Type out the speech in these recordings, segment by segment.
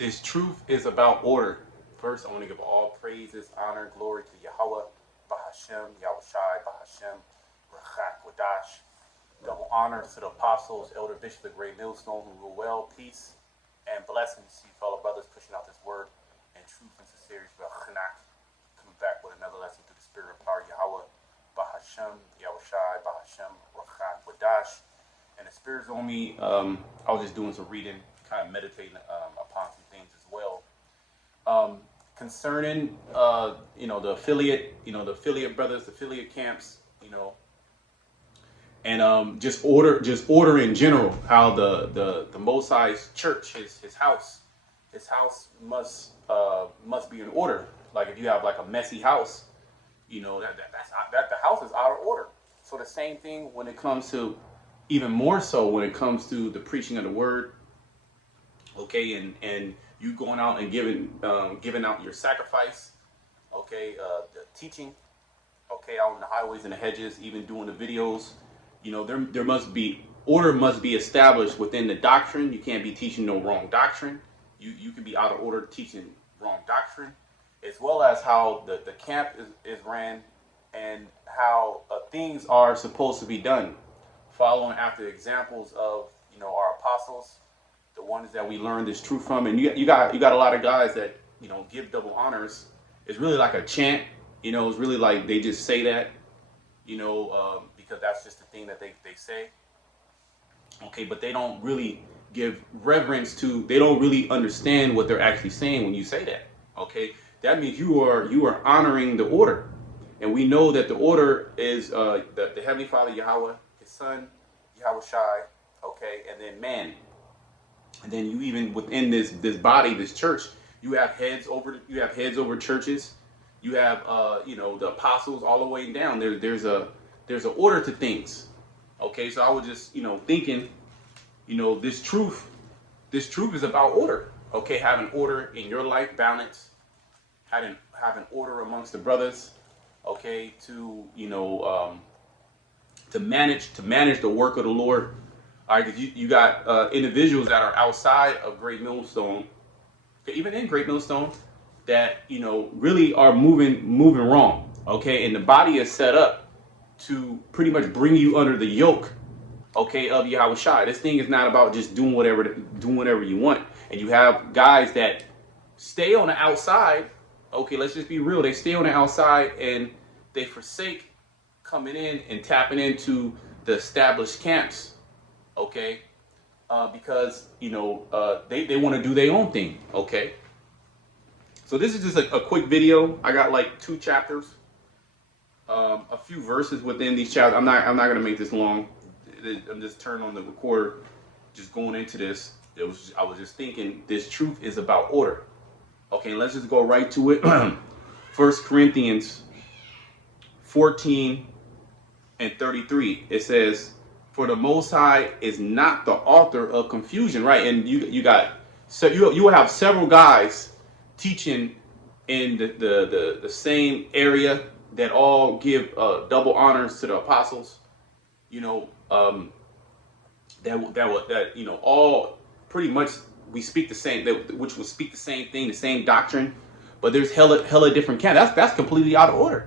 This truth is about order. First, I want to give all praises, honor, glory to Yahweh, Bahashem, Yahushai, Bahashem, Rachak, Wadash. Double honor to the apostles, Elder Bishop, the Great Millstone, who rule well, peace, and blessings to you, fellow brothers, pushing out this word and truth into series about Chanak. Coming back with another lesson through the spirit of power, Yahweh, Bahashem, Yahushai, Bahashem, Rachak, Wadash. And the spirit's on me. I was just doing some reading, kind of meditating upon some things as well. Concerning, the affiliate brothers, the affiliate camps, and just order in general. How the Most High's church, his house must be in order. Like if you have like a messy house, that the house is out of order. So the same thing when it comes to, even more so when it comes to the preaching of the word, okay, and you going out and giving out your sacrifice, okay, the teaching, okay, out in the highways and the hedges, even doing the videos, there must be order, must be established within the doctrine. You can't be teaching no wrong doctrine. You can be out of order teaching wrong doctrine, as well as how the camp is ran and how things are supposed to be done, following after examples of our apostles, the ones that we learned this truth from. And you got a lot of guys that give double honors. It's really like a chant. It's really like they just say that, because that's just the thing that they say. Okay, but they don't really give reverence to. They don't really understand what they're actually saying when you say that. Okay, that means you are honoring the order, and we know that the order is the Heavenly Father Yahweh, His Son Yahweh Shai, okay, and then man. And then you even within this body, this church, you have heads over churches. You have the apostles all the way down. There's an order to things. Okay, so I was just thinking, this truth is about order. Okay, having order in your life, balance, having order amongst the brothers. Okay, to manage the work of the Lord. All right, because you got individuals that are outside of Great Millstone, even in Great Millstone, that really are moving wrong. Okay, and the body is set up to pretty much bring you under the yoke, okay, of Yahweh Shai. This thing is not about just doing whatever you want. And you have guys that stay on the outside. Okay, let's just be real. They stay on the outside and they forsake coming in and tapping into the established camps. Okay, because they want to do their own thing. Okay, so this is just a quick video. I got like 2 chapters, a few verses within these chapters. I'm not gonna make this long. I'm just turning on the recorder, just going into this. I was just thinking, this truth is about order. Okay, let's just go right to it. 1 Corinthians 14 and 33. It says, "For the Most High is not the author of confusion," right? And you will have several guys teaching in the same area that all give double honors to the apostles. All pretty much we speak the same, which will speak the same thing, the same doctrine, but there's hella different camps. That's completely out of order.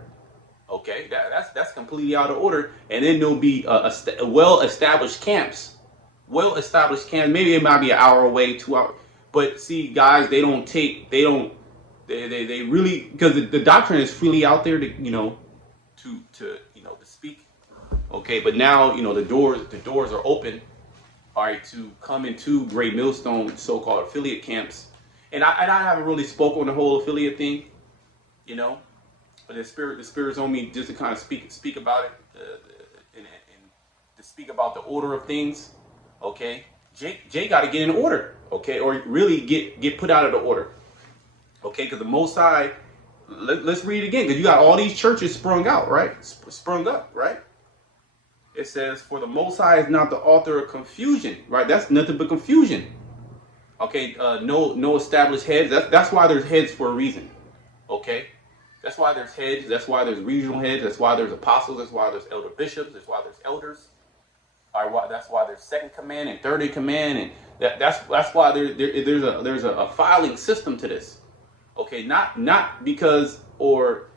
Okay, that's completely out of order. And then there'll be well-established camps. Maybe it might be an hour away, 2 hours. But see, guys, they really, because the doctrine is freely out there to speak. Okay, but now the doors are open. All right, to come into Great Millstone, so-called affiliate camps. And I haven't really spoken on the whole affiliate thing, but the spirit's on me just to kind of speak about it, and to speak about the order of things. Okay, Jay got to get in order. Okay, or really get put out of the order. Okay, because the Most High. Let's read it again, because you got all these churches sprung up, right? It says, "For the Most High is not the author of confusion," right? That's nothing but confusion. Okay, no established heads. That's why there's heads for a reason. Okay, that's why there's heads. That's why there's regional heads. That's why there's apostles. That's why there's elder bishops. That's why there's elders. All right, that's why there's second command and third in command, and that's why there's a filing system to this. Okay, not because or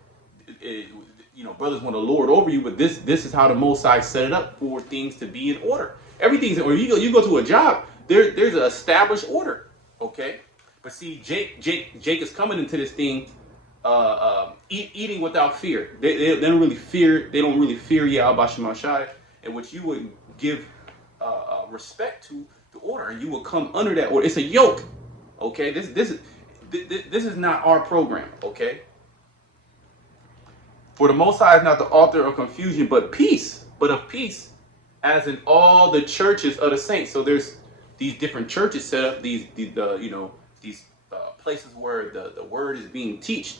brothers want to lord over you, but this is how the Most High set it up for things to be in order. Everything's or you go to a job, there's an established order. Okay, but see, Jake is coming into this thing, eating without fear. They don't really fear. They don't really fear Yahweh Shemashai, and which you would give respect to the order, and you will come under that order. It's a yoke. Okay, this is not our program. Okay. For the Most High is not the author of confusion, but peace. But of peace, as in all the churches of the saints. So there's these different churches set up, these places where the word is being taught.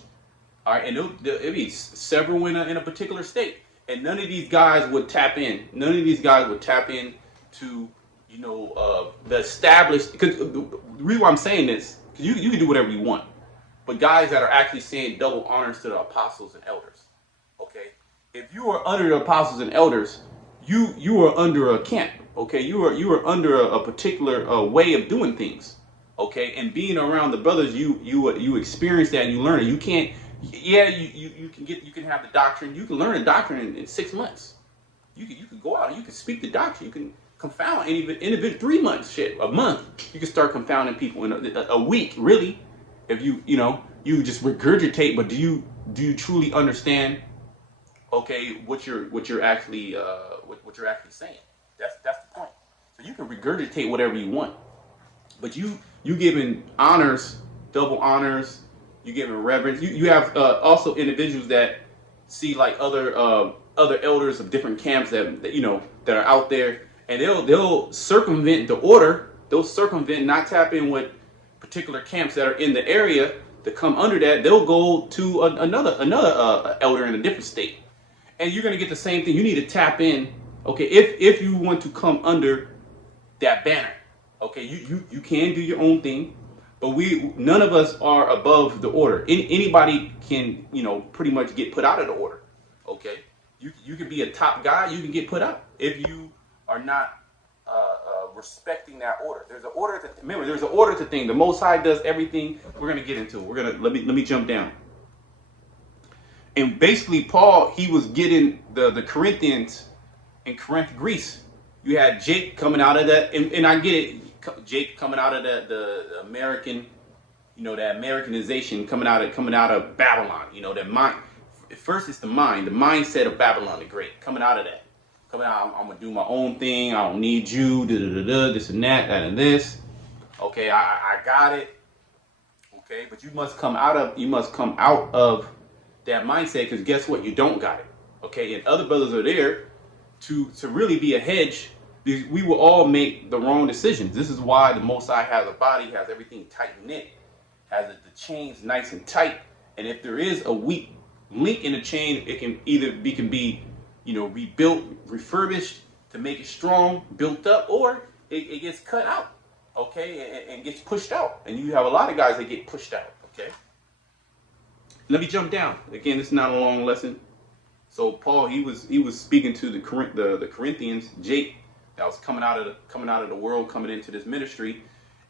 All right, and it'll be several in a particular state, and none of these guys would tap in. None of these guys would tap in to the established. Because the reason why I'm saying this, because you can do whatever you want, but guys that are actually saying double honors to the apostles and elders. Okay, if you are under the apostles and elders, you are under a camp. Okay, you are under a particular way of doing things. Okay, and being around the brothers, you experience that and you learn it. You can't. Yeah, you can have the doctrine. You can learn the doctrine in 6 months. You can go out and you can speak the doctrine. You can confound any individual 3 months, a month. You can start confounding people in a week. Really, if you just regurgitate, but do you truly understand? Okay, what you're actually saying. That's the point. So you can regurgitate whatever you want, but you giving honors, double honors. You giving reverence. You have also individuals that see like other elders of different camps that are out there, and they'll circumvent the order. They'll circumvent, not tap in with particular camps that are in the area to come under that. They'll go to another elder in a different state. And you're gonna get the same thing. You need to tap in, okay, if you want to come under that banner. Okay, you can do your own thing, but none of us are above the order. Anybody can, pretty much get put out of the order. Okay, you can be a top guy, you can get put out if you are not respecting that order. There's an order to remember. There's an order to things. The Most High does everything. We're gonna get into it. Let me jump down. And basically, Paul, he was getting the Corinthians in Corinth, Greece. You had Jake coming out of that, and I get it. Jake coming out of the American, that Americanization coming out of Babylon. That mind. First, it's the mindset of Babylon the Great coming out of that. Coming out, I'm gonna do my own thing. I don't need you. This and that and this. Okay, I got it. Okay, but you must come out of that mindset, because guess what? You don't got it. Okay, and other brothers are there to really be a hedge. We will all make the wrong decisions. This is why the Most High has a body, has everything tight knit, has the chains nice and tight. And if there is a weak link in the chain, it can either be rebuilt, refurbished to make it strong, built up, or it gets cut out. Okay, and gets pushed out. And you have a lot of guys that get pushed out. Okay. Let me jump down. Again, this is not a long lesson. So Paul, he was speaking to the Corinthians, Jake, that was coming out of the world, coming into this ministry,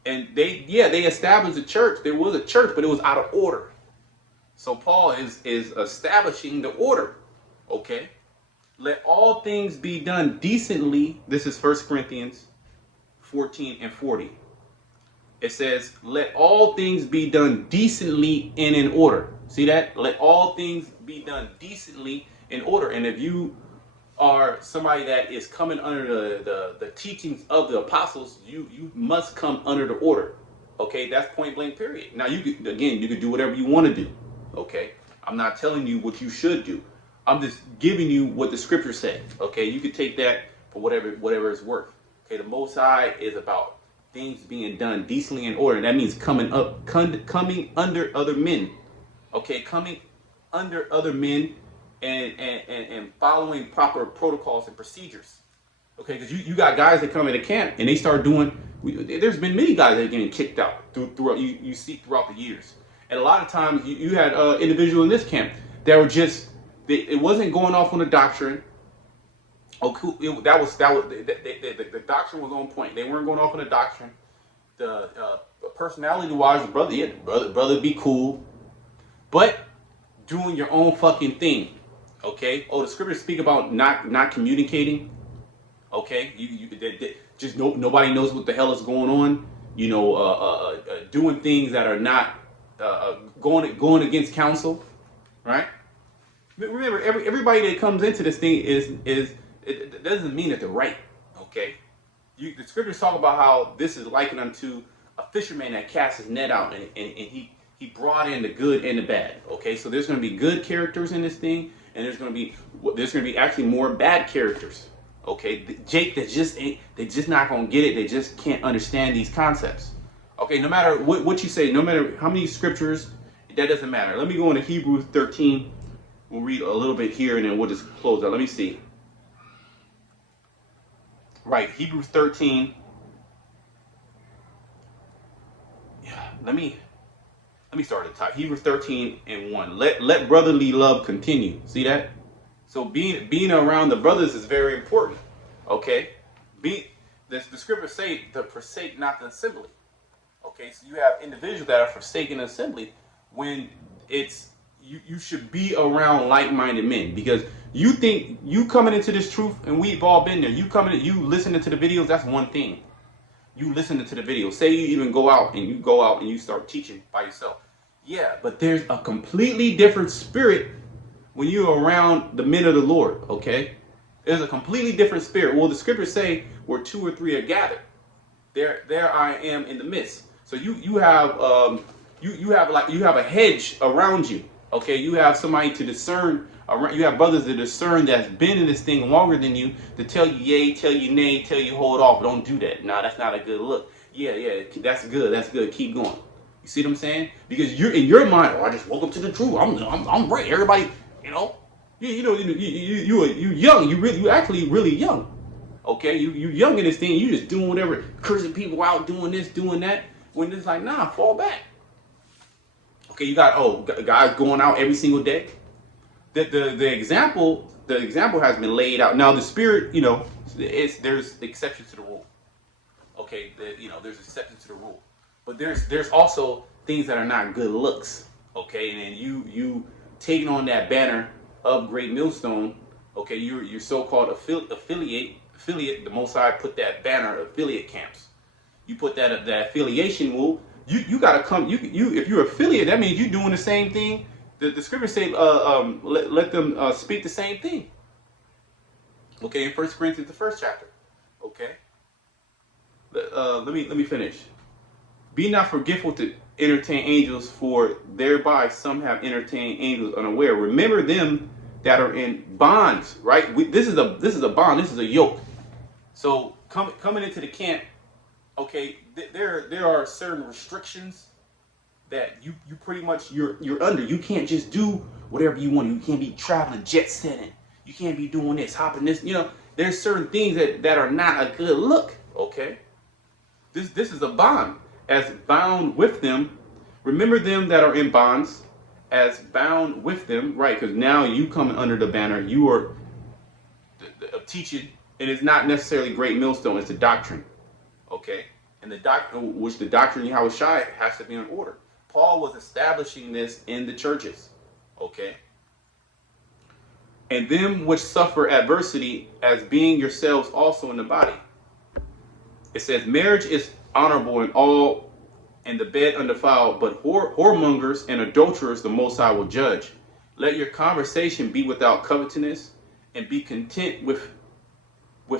and they established a church. There was a church, but it was out of order. So Paul is establishing the order. Okay, let all things be done decently. This is 1 Corinthians 14 and 40. It says, let all things be done decently and in order. See that? Let all things be done decently in order. And if you are somebody that is coming under the teachings of the apostles, you must come under the order. Okay, that's point blank period. Now you could do whatever you want to do. Okay, I'm not telling you what you should do. I'm just giving you what the scripture said. Okay, you can take that for whatever it's worth. Okay, the Most High is about things being done decently in order. That means coming under other men. Okay, coming under other men and following proper protocols and procedures. Okay, because you got guys that come into camp and they start doing. There's been many guys that are getting kicked out throughout. You see throughout the years, and a lot of times you had individuals in this camp that were just it wasn't going off on the doctrine. Oh, cool. That was the doctrine was on point. They weren't going off on the doctrine. The personality wise, brother, be cool, but doing your own fucking thing. Okay. Oh, the scriptures speak about not communicating. Okay. Just nobody knows what the hell is going on. Doing things that are not going against counsel, right? Remember, everybody that comes into this thing is it doesn't mean that they're right. Okay, the scriptures talk about how this is likened unto a fisherman that casts his net out, and he brought in the good and the bad. Okay, so there's going to be good characters in this thing, and there's going to be actually more bad characters. Okay, Jake, they just not going to get it. They just can't understand these concepts. Okay, no matter what you say, no matter how many scriptures, that doesn't matter. Let me go into Hebrews 13. We'll read a little bit here and then we'll just close out. Let me see. Right, Hebrews 13. Yeah, let me start at the top. Hebrews 13 and 1. Let brotherly love continue. See that? So being around the brothers is very important. Okay? The scriptures say to forsake not the assembly. Okay, so you have individuals that are forsaking the assembly when it's you should be around like-minded men, because you think you coming into this truth, and we've all been there. You listening to the videos, that's one thing. You listening to the videos. Say you even go out and you start teaching by yourself. Yeah, but there's a completely different spirit when you're around the men of the Lord, okay? There's a completely different spirit. Well, the scriptures say where 2 or 3 are gathered, there I am in the midst. So you have a hedge around you. Okay, you have somebody to discern. You have brothers to discern that's been in this thing longer than you, to tell you yay, tell you nay, tell you hold off. Don't do that. Nah, that's not a good look. Yeah, that's good. That's good. Keep going. You see what I'm saying? Because you're in your mind. Oh, I just woke up to the truth. I'm right. Everybody, you young. You actually really young. Okay, you young in this thing. You just doing whatever, cursing people out, doing this, doing that. When it's like, nah, fall back. Okay, you got guys going out every single day. The example has been laid out. Now the spirit, there's exceptions to the rule. Okay, there's exceptions to the rule, but there's also things that are not good looks. Okay, and then you taking on that banner of Great Millstone. Okay, you're so-called affiliate. The Most High put that banner of affiliate camps. You put that affiliation rule. You gotta come. You if you're affiliate, that means you're doing the same thing. The scriptures say let them speak the same thing. Okay, in 1 Corinthians, the 1st chapter. Okay. Let me finish. Be not forgetful to entertain angels, for thereby some have entertained angels unaware. Remember them that are in bonds. Right. This is a bond. This is a yoke. So coming into the camp. Okay, there are certain restrictions that you pretty much you're under. You can't just do whatever you want. You can't be traveling, jet setting. You can't be doing this, hopping this. There's certain things that are not a good look. Okay, this is a bond. As bound with them, remember them that are in bonds, as bound with them, right? Because now you coming under the banner. You are teaching, and it's not necessarily Great Millstone. It's the doctrine. Okay, and the doctrine Yahweh Shai has to be in order. Paul was establishing this in the churches. Okay, and them which suffer adversity, as being yourselves also in the body. It says marriage is honorable in all, and the bed undefiled, but whoremongers and adulterers the Most High will judge. Let your conversation be without covetousness, and be content with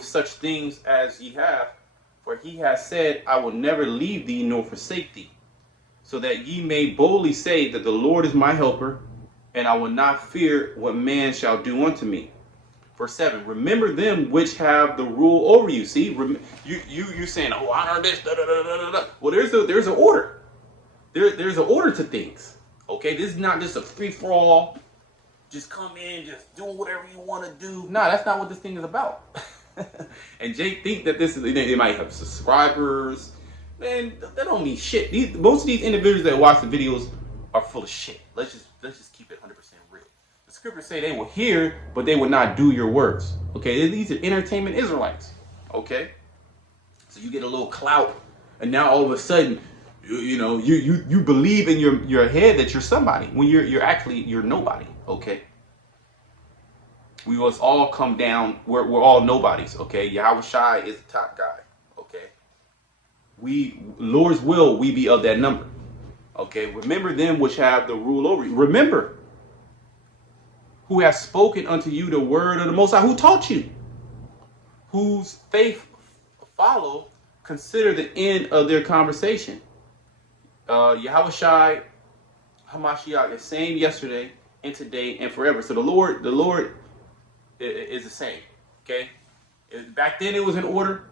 such things as ye have. For he has said, I will never leave thee nor forsake thee, so that ye may boldly say that the Lord is my helper, and I will not fear what man shall do unto me. Verse 7, remember them which have the rule over you. See, you're saying, oh, honor this, da, da, da, da, da. Well, there's an order. There's an order to things. Okay, this is not just a free-for-all. Just come in, just do whatever you want to do. Nah, that's not what this thing is about. And Jake think that this is, they might have subscribers. Man, that don't mean shit. Most of these individuals that watch the videos are full of shit. Let's just keep it 100% real. The scriptures say they will hear, but they will not do your words. Okay, these are entertainment Israelites. Okay, so you get a little clout, and now all of a sudden, you believe in your head that you're somebody when you're nobody. Okay, we must all come down. We're all nobodies. Okay, Yahweh Shai is the top guy. Okay, we Lord's will we be of that number. Okay, remember them which have the rule over you. Remember who has spoken unto you the word of the Most High, who taught you, whose faith follow, consider the end of their conversation. Yahweh Shai, Hamashiach, the same yesterday and today and forever. So the Lord is the same. Okay, back then it was in order,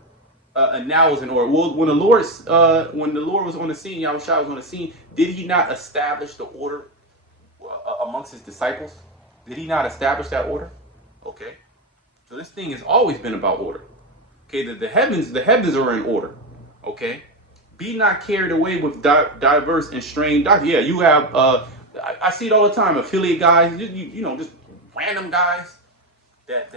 and now it's in order. Well, when the Lord was on the scene, Yahweh Shai was on the scene. Did He not establish the order amongst His disciples? Did He not establish that order? Okay. So this thing has always been about order. Okay, the heavens are in order. Okay. Be not carried away with diverse and strange doctrines. Yeah, you have I see it all the time, affiliate guys, just random guys that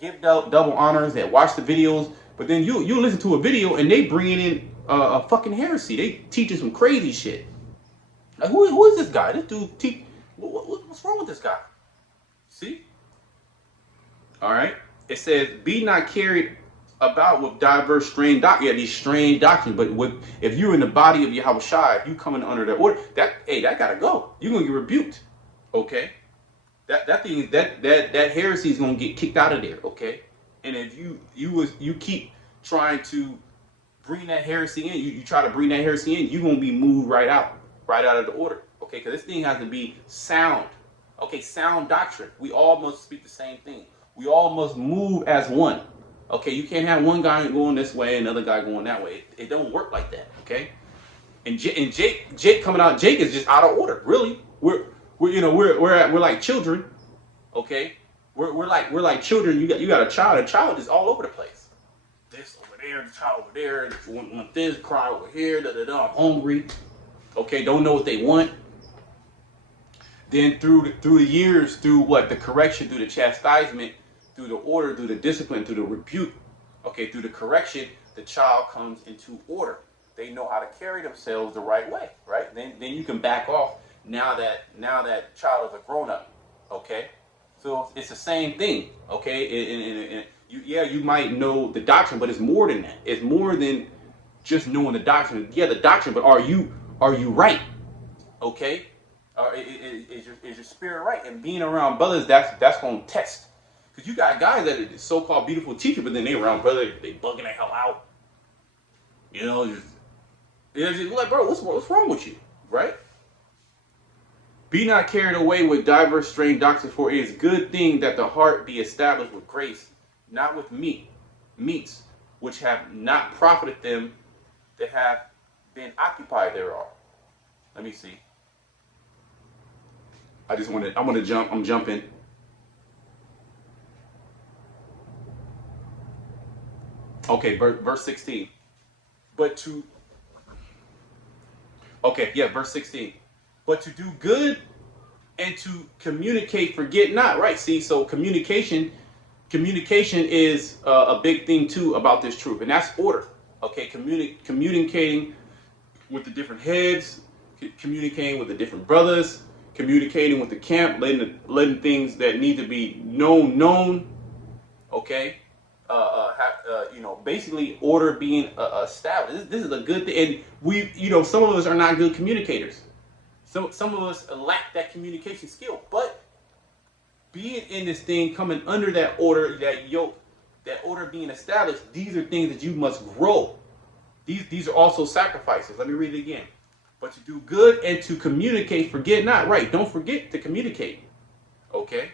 give double honors, that watch the videos, but then you listen to a video and they bringing in a fucking heresy. They teaching some crazy shit. Like, who is this guy? This dude what's wrong with this guy? See? All right. It says, be not carried about with diverse strange doctrines. Yeah, these strange doctrines. But if you're in the body of Yahweh Shai, if you coming under that order, that gotta go. You're gonna get rebuked. Okay? That heresy is gonna get kicked out of there. Okay? And if you keep trying to bring that heresy in, you try to bring that heresy in, you're gonna be moved right out of the order. Okay? Because this thing has to be sound. Okay, sound doctrine. We all must speak the same thing. We all must move as one. Okay, you can't have one guy going this way and another guy going that way. It don't work like that. Okay, and Jake coming out. Jake is just out of order. Really, we're like children. Okay, we're like children. You got a child. A child is all over the place. This over there, the child over there. Want this, cry over here. I'm hungry. Okay, don't know what they want. Then through the years, through the correction, through the chastisement, through the order, through the discipline, through the rebuke, okay, through the correction, the child comes into order. They know how to carry themselves the right way, right? Then you can back off now that child is a grown up, okay? So it's the same thing, okay? You might know the doctrine, but it's more than that. It's more than just knowing the doctrine. Yeah, the doctrine, but are you right? Okay? Is your spirit right? And being around brothers, that's going to test. Because you got guys that are so-called beautiful teachers, but then they around brothers, they bugging the hell out. Just like, bro, what's wrong with you, right? Be not carried away with diverse strange doctrines, for it is good thing that the heart be established with grace, not with meats, which have not profited them that have been occupied thereof. Let me see. I'm jumping. Okay, verse 16. Verse 16. But to do good and to communicate, forget not. Right, see, so communication is a big thing too about this truth, and that's order. Okay, communicating with the different heads, communicating with the different brothers, communicating with the camp, letting things that need to be known. Okay, basically order being established. This is a good thing, and some of us are not good communicators. Some of us lack that communication skill, but being in this thing, coming under that order, that yoke, that order being established, these are things that you must grow. These are also sacrifices. Let me read it again. But to do good and to communicate, forget not. Right, don't forget to communicate. Okay?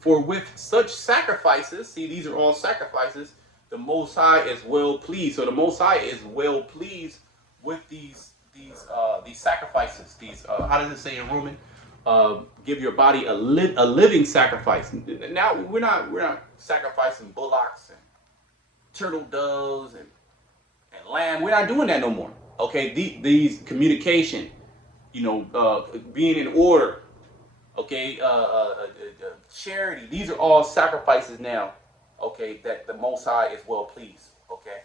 For with such sacrifices, see, these are all sacrifices, the Most High is well pleased. So the Most High is well pleased with these sacrifices. How does it say in Roman? Give your body a living sacrifice. Now we're not sacrificing bullocks and turtle doves and lamb. We're not doing that no more. Okay, these communication, being in order, Okay, charity. These are all sacrifices now. Okay, that the Most High is well pleased. Okay,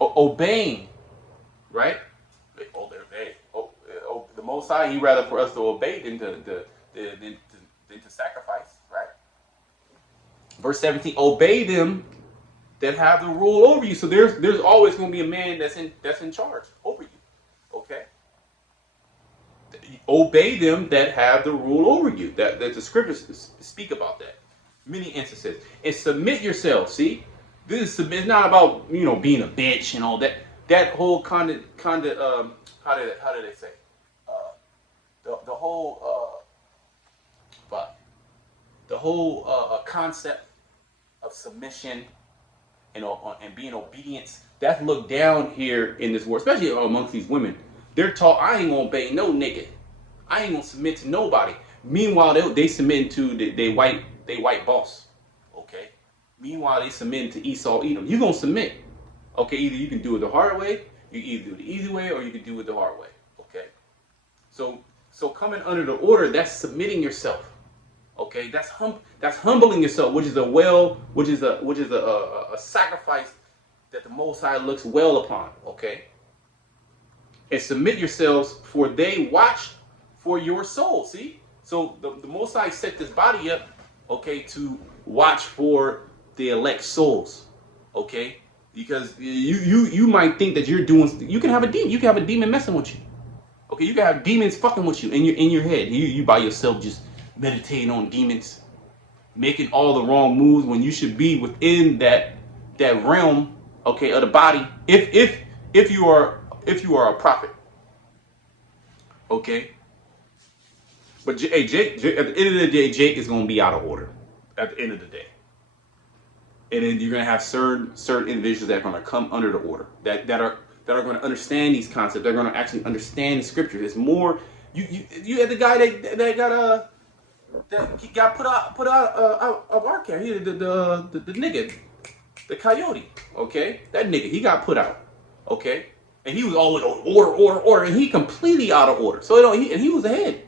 obeying, right? The Most High, He rather for us to obey than to sacrifice, right? Verse 17: Obey them that have the rule over you. So there's always going to be a man that's in charge over you. Okay, obey them that have the rule over you. That the scriptures speak about that. Many instances. And submit yourself. See, this is submit. It's not about being a bitch and all that. That whole kind of how did they say the whole but the whole concept of submission and being obedience, that's looked down here in this world, especially amongst these women. They're taught, I ain't gonna obey no nigga. I ain't gonna submit to nobody. Meanwhile, they submit to they white boss. Okay. Meanwhile, they submit to Esau Edom. You gonna submit. Okay. Either you can do it the hard way, you can either do it the easy way, or you can do it the hard way. Okay. So coming under the order, that's submitting yourself. Okay, that's humbling yourself, which is a sacrifice that the Most High looks well upon. Okay, and submit yourselves, for they watch for your soul. See, so the Most High set this body up, okay, to watch for the elect souls. Okay, because you might think that you're doing. You can have a demon. You can have a demon messing with you. Okay, you can have demons fucking with you in your head. You by yourself just meditating on demons, making all the wrong moves when you should be within that realm, okay, of the body. If you are a prophet, okay. But hey, Jake, at the end of the day, Jake is gonna be out of order at the end of the day, and then you're gonna have certain individuals that are gonna come under the order that are going to understand these concepts. They're going to actually understand the scripture. It's more. You had the guy that got put out of our camp. He the nigga, the coyote. Okay, that nigga, he got put out. Okay, and he was always on order, and he completely out of order. So he was ahead.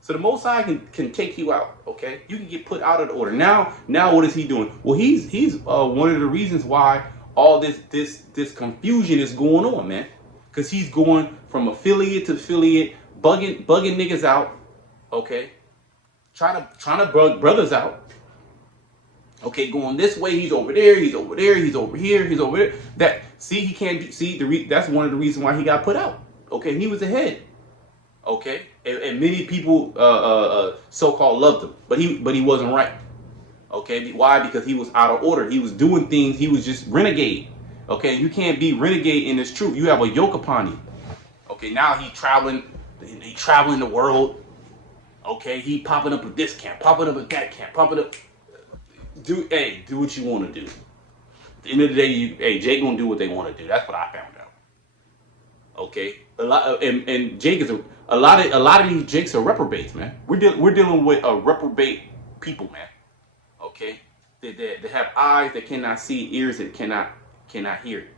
So the Most High can take you out. Okay, you can get put out of the order. Now what is he doing? Well, he's one of the reasons why all this confusion is going on, man. Because he's going from affiliate to affiliate, bugging niggas out, okay? Trying to bug brothers out. Okay, going this way, he's over there, he's over there, he's over here, he's over there. He can't do. That's one of the reasons why he got put out. Okay, he was ahead. Okay, and many people so-called loved him, but he wasn't right. Okay, why? Because he was out of order. He was doing things. He was just renegade. Okay, you can't be renegade in this truth. You have a yoke upon you. Okay, now he traveling the world. Okay, he popping up at this camp, popping up at that camp, popping up. Do what you want to do. At the end of the day, Jake gonna do what they want to do. That's what I found out. Okay, and Jake is a lot of these Jakes are reprobates, man. We're dealing with a reprobate people, man. Okay, they have eyes that cannot see, ears that cannot hear.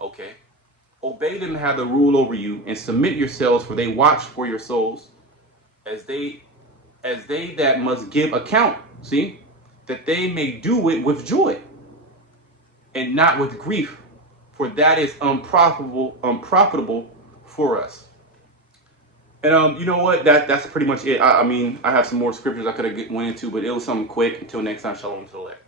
Okay, obey them to have the rule over you, and submit yourselves, for they watch for your souls, as they that must give account. See, that they may do it with joy, and not with grief, for that is unprofitable for us. And you know what? That's pretty much it. I mean, I have some more scriptures I could have went into, but it was something quick. Until next time, shalom to the left.